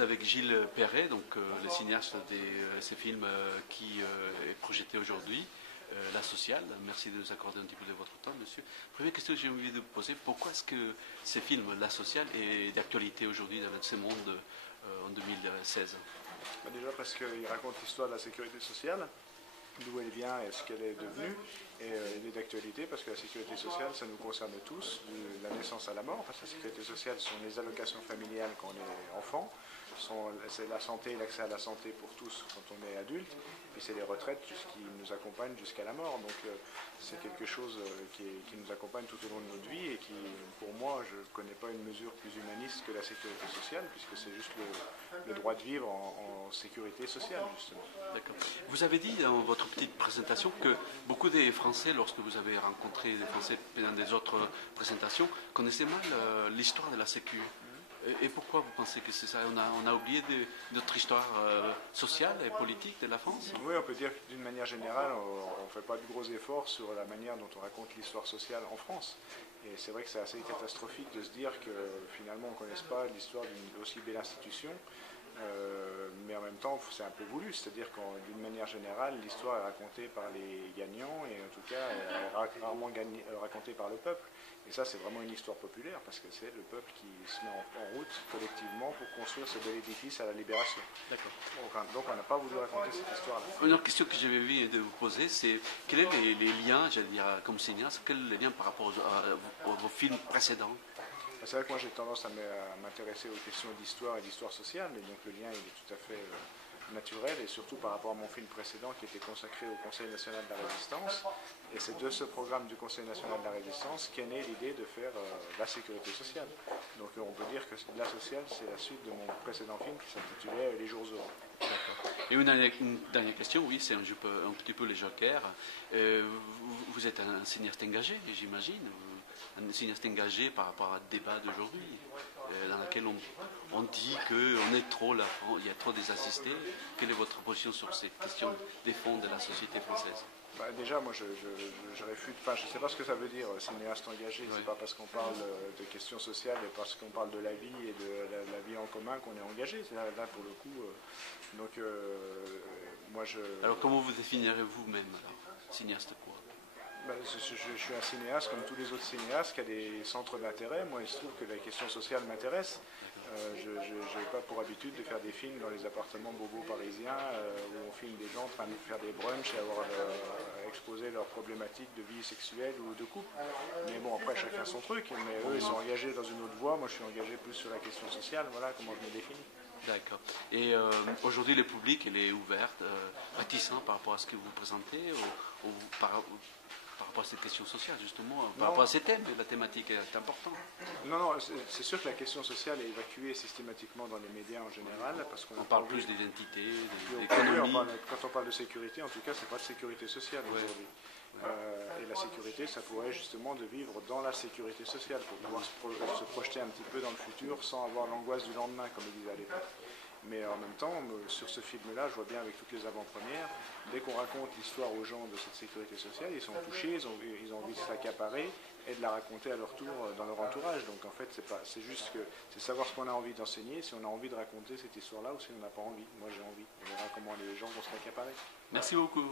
suis avec Gilles Perret, donc le cinéaste de ces films qui est projeté aujourd'hui, La Sociale. Merci de nous accorder un petit peu de votre temps, monsieur. Première question que j'ai envie de vous poser, pourquoi est-ce que ces films, La Sociale, est d'actualité aujourd'hui dans ce monde en 2016? Déjà parce qu'il raconte l'histoire de la sécurité sociale, d'où elle vient et ce qu'elle est devenue. Et il est d'actualité parce que la sécurité sociale, ça nous concerne tous, de la naissance à la mort. Parce que la sécurité sociale sont les allocations familiales quand on est enfant, c'est la santé, l'accès à la santé pour tous quand on est adulte, puis c'est les retraites qui nous accompagnent jusqu'à la mort. Donc c'est quelque chose qui nous accompagne tout au long de notre vie et qui, pour moi, je ne connais pas une mesure plus humaniste que la sécurité sociale, puisque c'est juste le droit de vivre en sécurité sociale, justement. D'accord. Vous avez dit dans votre petite présentation que beaucoup des Français, lorsque vous avez rencontré des Français dans des autres présentations, connaissaient mal l'histoire de la Sécu. Et pourquoi vous pensez que c'est ça? On a oublié notre histoire sociale et politique de la France? Oui, on peut dire que d'une manière générale, on ne fait pas de gros efforts sur la manière dont on raconte l'histoire sociale en France. Et c'est vrai que c'est assez catastrophique de se dire que finalement on ne connaisse pas l'histoire d'une aussi belle institution. Mais en même temps, c'est un peu voulu, c'est-à-dire que d'une manière générale, l'histoire est racontée par les gagnants et en tout cas rarement racontée par le peuple. Et ça, c'est vraiment une histoire populaire parce que c'est le peuple qui se met en route collectivement pour construire ce bel édifice à la libération. D'accord. Donc on n'a pas voulu raconter cette histoire-là. Une autre question que j'avais envie de vous poser, c'est quels sont les liens, j'allais dire comme cinéaste, quels sont les liens par rapport à vos films précédents? C'est vrai que moi j'ai tendance à m'intéresser aux questions d'histoire et d'histoire sociale, et donc le lien il est tout à fait naturel, et surtout par rapport à mon film précédent qui était consacré au Conseil national de la résistance. Et c'est de ce programme du Conseil national de la résistance qu'est née l'idée de faire la sécurité sociale. Donc on peut dire que La Sociale, c'est la suite de mon précédent film qui s'intitulait Les Jours heureux. Et une dernière question, oui, c'est un petit peu les jokers. Vous êtes un cinéaste engagé, j'imagine, un cinéaste engagé par rapport à un débat d'aujourd'hui, dans lequel on dit qu'il est trop il y a trop des assistés. Quelle est votre position sur ces questions des fonds de la société française? Déjà, moi, je réfute, je ne sais pas ce que ça veut dire, cinéaste engagé. C'est pas parce qu'on parle de questions sociales et parce qu'on parle de la vie et de la vie en commun qu'on est engagé. Là, pour le coup, moi, Alors, comment vous définirez vous-même, alors, cinéaste quoi? Je suis un cinéaste comme tous les autres cinéastes qui a des centres d'intérêt. Moi, il se trouve que la question sociale m'intéresse. Je n'ai pas pour habitude de faire des films dans les appartements bobos parisiens où on filme des gens en train de faire des brunchs et avoir exposé leurs problématiques de vie sexuelle ou de couple. Mais bon, après, chacun son truc. Mais eux, ils sont engagés dans une autre voie. Moi, je suis engagé plus sur la question sociale. Voilà comment je me définis. D'accord. Et aujourd'hui, le public, il est ouvert, réticent par rapport à ce que vous présentez, par rapport à cette question sociale, justement, par rapport à ces thèmes, la thématique est importante. Non, c'est sûr que la question sociale est évacuée systématiquement dans les médias en général, parce qu'on parle plus d'identité, d'économie. Quand on parle de sécurité, en tout cas, c'est pas de sécurité sociale aujourd'hui. Et la sécurité, ça pourrait justement de vivre dans la sécurité sociale, pour pouvoir se projeter un petit peu dans le futur sans avoir l'angoisse du lendemain, comme il disait à l'époque. Mais en même temps, sur ce film-là, je vois bien avec toutes les avant-premières, dès qu'on raconte l'histoire aux gens de cette sécurité sociale, ils sont touchés, ils ont envie de s'accaparer et de la raconter à leur tour dans leur entourage. Donc en fait, c'est juste que c'est savoir ce qu'on a envie d'enseigner, si on a envie de raconter cette histoire-là ou si on n'a pas envie. Moi j'ai envie. On verra comment les gens vont se l'accaparer. Merci beaucoup.